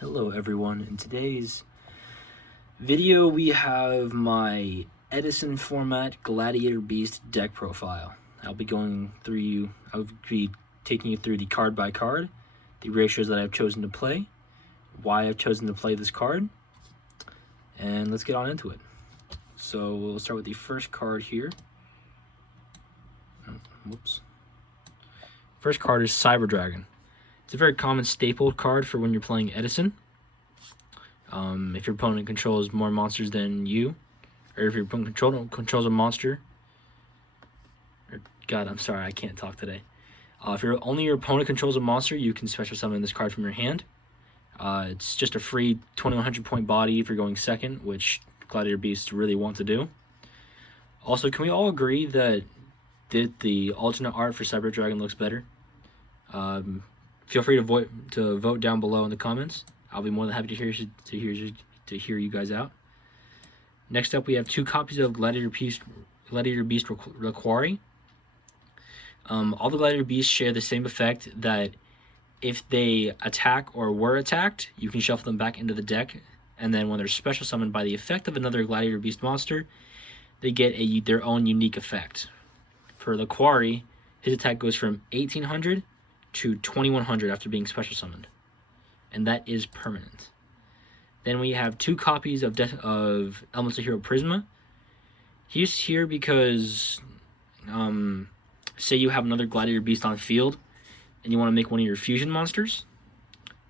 Hello everyone, in today's video we have my Edison format Gladiator Beast deck profile. I'll be taking you through the card by card, the ratios that I've chosen to play, why I've chosen to play this card, and let's get on into it. So we'll start with the first card here. Whoops. First card is Cyber Dragon. It's a very common staple card for when you're playing Edison. If your opponent controls more monsters than you, or if your opponent controls a monster, God, I'm sorry, I can't talk today. If only your opponent controls a monster, you can special summon this card from your hand. It's just a free 2100 point body if you're going second, which Gladiator Beasts really want to do. Also, can we all agree that the alternate art for Cyber Dragon looks better? Feel free to vote down below in the comments. I'll be more than happy to hear you guys out. Next up, we have 2 copies of Gladiator Beast Requari. All the Gladiator Beasts share the same effect, that if they attack or were attacked, you can shuffle them back into the deck, and then when they're special summoned by the effect of another Gladiator Beast monster, they get their own unique effect. For Requari, his attack goes from 1800 to 2100 after being special summoned, and that is permanent. Then we have 2 copies of Elemental Hero Prisma. He's here because say you have another Gladiator Beast on field and you want to make one of your fusion monsters,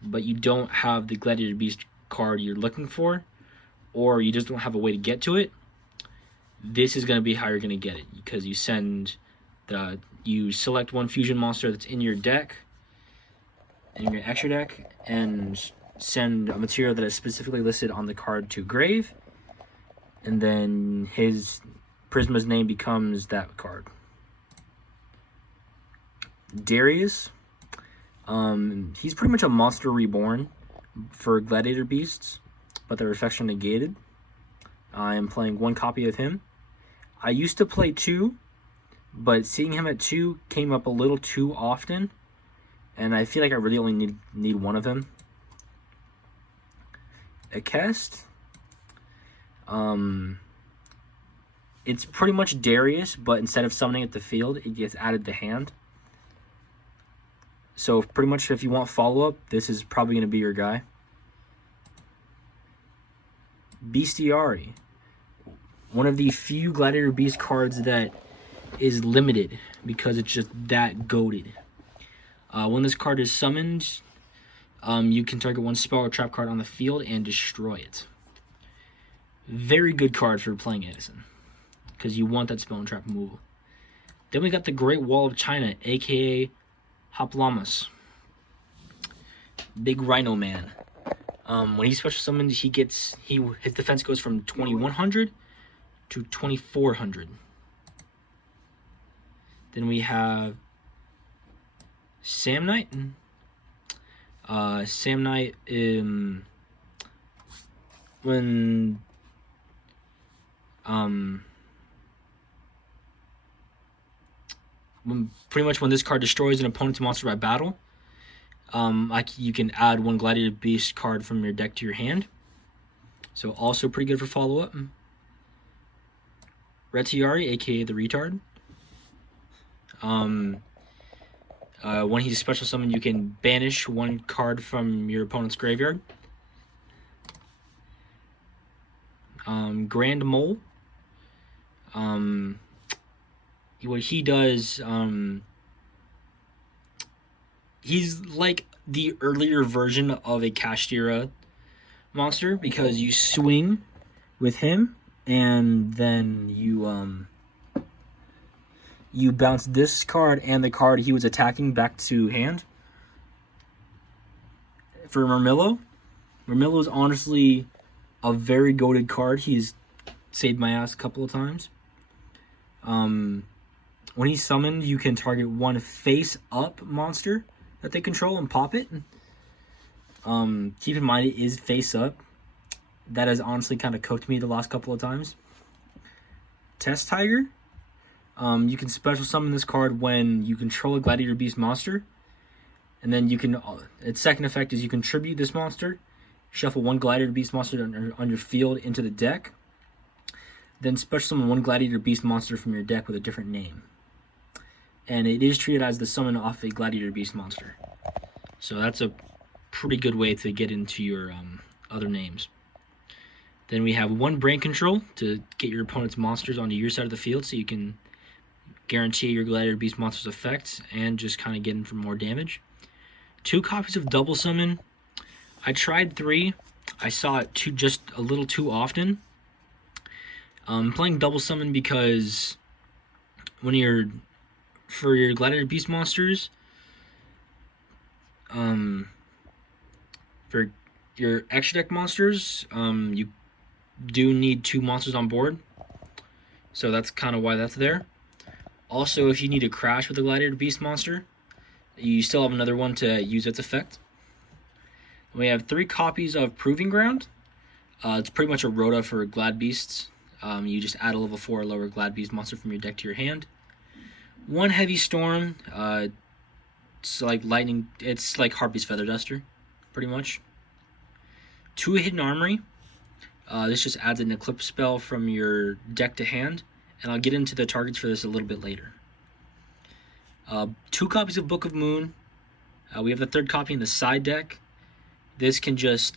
but you don't have the Gladiator Beast card you're looking for, or you just don't have a way to get to it. This is going to be how you're going to get it, because you select one fusion monster that's in your deck, in your extra deck, and send a material that is specifically listed on the card to grave, and then his Prisma's name becomes that card. Darius, he's pretty much a monster reborn for Gladiator Beasts, but their effects are negated. I am playing 1 copy of him. I used to play 2, but seeing him at 2 came up a little too often, and I feel like I really only need 1 of him. Ekest, it's pretty much Darius, but instead of summoning it to field, it gets added to hand. So pretty much if you want follow-up, this is probably going to be your guy. Bestiari, one of the few Gladiator Beast cards that is limited because it's just that goated. When this card is summoned, you can target 1 spell or trap card on the field and destroy it. Very good card for playing Edison, because you want that spell and trap removal. Then we got the Great Wall of China, aka Hoplamas. Big Rhino Man. When he's special summoned, his defense goes from 2100 to 2400. Then we have Samnite. Samnite, when this card destroys an opponent's monster by battle, you can add 1 Gladiator Beast card from your deck to your hand. So also pretty good for follow-up. Retiari, aka the Retard. When he's special summoned, you can banish 1 card from your opponent's graveyard. Grand Mole. What he does, he's like the earlier version of a Kashtira monster, because you swing with him and then you bounce this card and the card he was attacking back to hand. For Murmillo is honestly a very goated card. He's saved my ass a couple of times. When he's summoned, you can target 1 face-up monster that they control and pop it. Keep in mind, it is face-up. That has honestly kind of cooked me the last couple of times. Test Tiger. You can special summon this card when you control a Gladiator Beast monster, and then you can, its second effect is you contribute this monster, Shuffle one Gladiator Beast monster on your field into the deck. Then special summon one Gladiator Beast monster from your deck with a different name. And it is treated as the summon off a Gladiator Beast monster. So that's a pretty good way to get into your other names. Then we have one Brain Control to get your opponent's monsters onto your side of the field so you can guarantee your Gladiator Beast monster's effects and just kind of get in for more damage. 2 copies of Double Summon. I tried 3. I saw it just a little too often. I'm playing Double Summon because for your Gladiator Beast monsters, for your extra deck monsters, you do need 2 monsters on board, so that's kind of why that's there. Also, if you need to crash with a Gladiator Beast monster, you still have another one to use its effect. We have 3 copies of Proving Ground. It's pretty much a Rota for Glad Beasts. You just add a level 4 or lower Glad Beast monster from your deck to your hand. 1 Heavy Storm. It's like lightning. It's like Harpy's Feather Duster, pretty much. 2 Hidden Armory. This just adds an Eclipse spell from your deck to hand, and I'll get into the targets for this a little bit later. 2 copies of Book of Moon. We have the 3rd copy in the side deck. This can just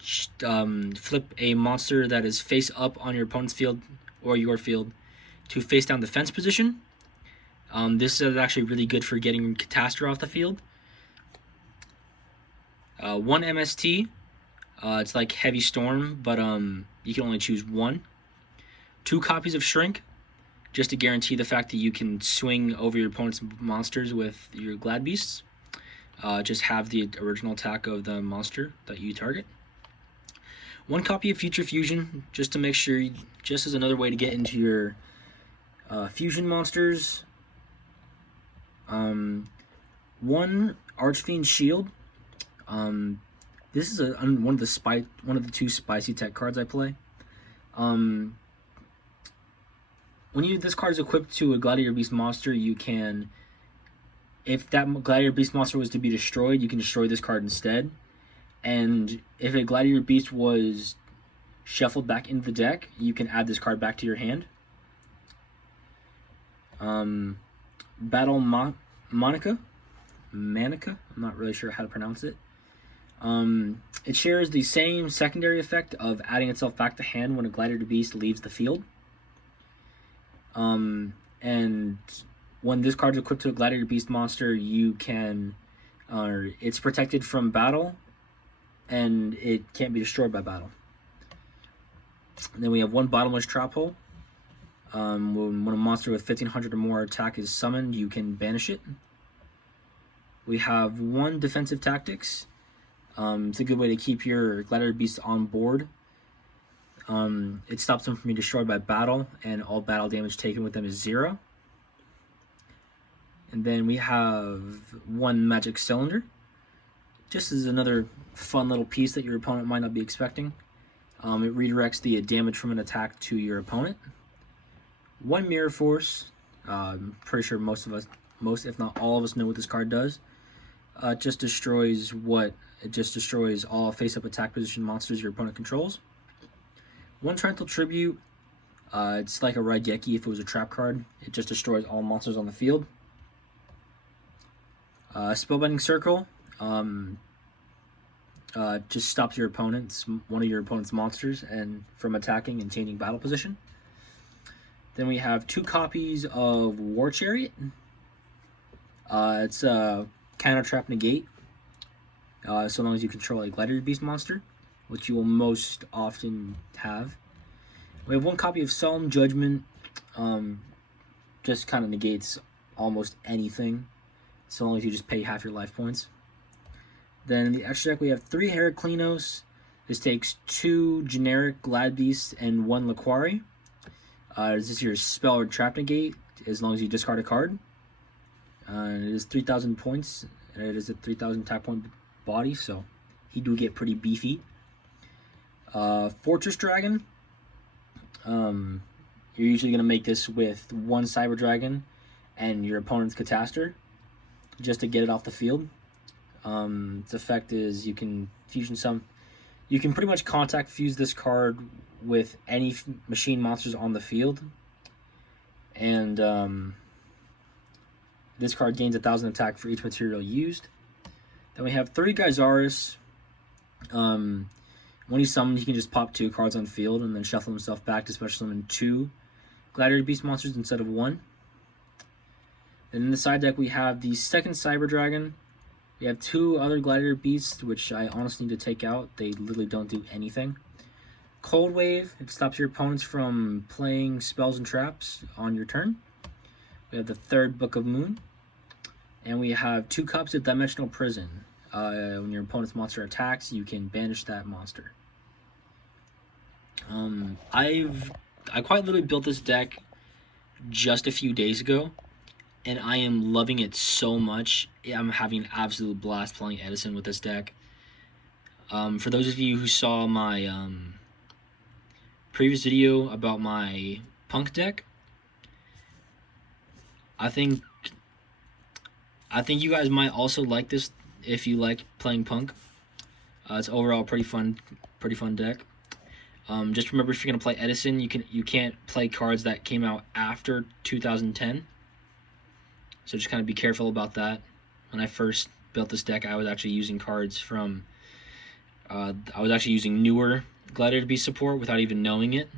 flip a monster that is face up on your opponent's field or your field to face down defense position. This is actually really good for getting Catastrophe off the field. 1 MST. It's like Heavy Storm, but you can only choose 1. 2 copies of Shrink, just to guarantee the fact that you can swing over your opponent's monsters with your Glad Beasts. Just have the original attack of the monster that you target. 1 copy of Future Fusion, just to make sure, just as another way to get into your fusion monsters. 1 Archfiend Shield. This is one of the 2 spicy tech cards I play. When this card is equipped to a Gladiator Beast monster, you can, if that Gladiator Beast monster was to be destroyed, you can destroy this card instead. And if a Gladiator Beast was shuffled back into the deck, you can add this card back to your hand. Battle Manica, I'm not really sure how to pronounce it. It shares the same secondary effect of adding itself back to hand when a Gladiator Beast leaves the field. And when this card is equipped to a Gladiator Beast monster, you can, it's protected from battle, and it can't be destroyed by battle. And then we have 1 Bottomless Trap Hole. When a monster with 1500 or more attack is summoned, you can banish it. We have 1 Defensive Tactics. It's a good way to keep your Gladiator Beasts on board. It stops them from being destroyed by battle, and all battle damage taken with them is 0. And then we have 1 Magic Cylinder. Just as another fun little piece that your opponent might not be expecting. It redirects the damage from an attack to your opponent. 1 Mirror Force. I'm pretty sure most if not all of us know what this card does. It just destroys all face-up attack position monsters your opponent controls. 1 Torrential Tribute. It's like a Raigeki if it was a trap card. It just destroys all monsters on the field. Spellbinding Circle. Just stops one of your opponent's monsters from attacking and changing battle position. Then we have 2 copies of War Chariot. It's a counter trap negate. So long as you control a Gladiator Beast monster, which you will most often have. We have 1 copy of Solemn Judgment. Just kind of negates almost anything, so long as you just pay half your life points. Then in the extra deck we have 3 Heraclinos. This takes 2 generic Glad Beasts and 1 Laquari. This is your spell or trap negate as long as you discard a card. And it is 3,000 points, and it is a 3,000 attack point body, so he do get pretty beefy. Fortress Dragon. You're usually going to make this with 1 Cyber Dragon and your opponent's Catastrophe, just to get it off the field. Its effect is you can fusion summon. You can pretty much contact fuse this card with any machine monsters on the field. And this card gains 1,000 attack for each material used. Then we have 30 Gyzaris. When he's summoned, he can just pop 2 cards on the field and then shuffle himself back to special summon 2 Gladiator Beast monsters instead of 1. And in the side deck, we have the second Cyber Dragon. We have 2 other Gladiator Beasts, which I honestly need to take out. They literally don't do anything. Cold Wave, it stops your opponents from playing spells and traps on your turn. We have the third Book of Moon. And we have 2 Cups of Dimensional Prison. When your opponent's monster attacks, you can banish that monster. I quite literally built this deck just a few days ago, and I am loving it so much. I'm having an absolute blast playing Edison with this deck. For those of you who saw my previous video about my Punk deck, I think you guys might also like this if you like playing Punk. It's overall pretty fun deck. Just remember, if you're gonna play Edison, you can't play cards that came out after 2010. So just kind of be careful about that. When I first built this deck, I was actually using cards from I was actually using newer Gladiator Beast support without even knowing it.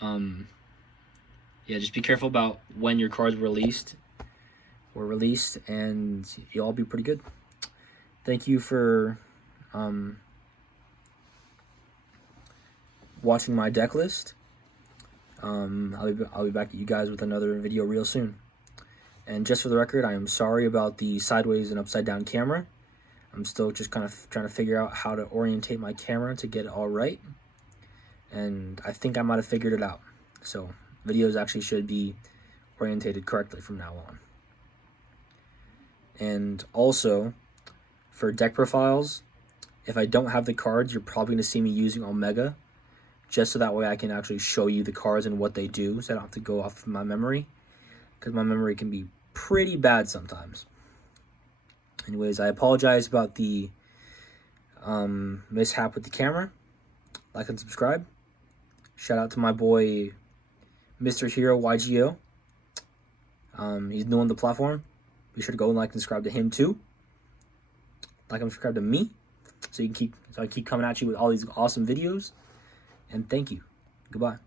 Yeah, just be careful about when your cards were released, and you'll all be pretty good. Thank you for watching my deck list. I'll be back at you guys with another video real soon. And just for the record, I am sorry about the sideways and upside down camera. I'm still just kind of trying to figure out how to orientate my camera to get it all right. And I think I might have figured it out. So videos actually should be orientated correctly from now on. And also, for deck profiles, if I don't have the cards, you're probably going to see me using Omega, just so that way I can actually show you the cards and what they do, so I don't have to go off of my memory, because my memory can be pretty bad sometimes. Anyways, I apologize about the mishap with the camera. Like and subscribe. Shout out to my boy, Mr. Hero YGO. He's new on the platform. Be sure to go and like and subscribe to him too. Like and subscribe to me, so I keep coming at you with all these awesome videos. And thank you. Goodbye.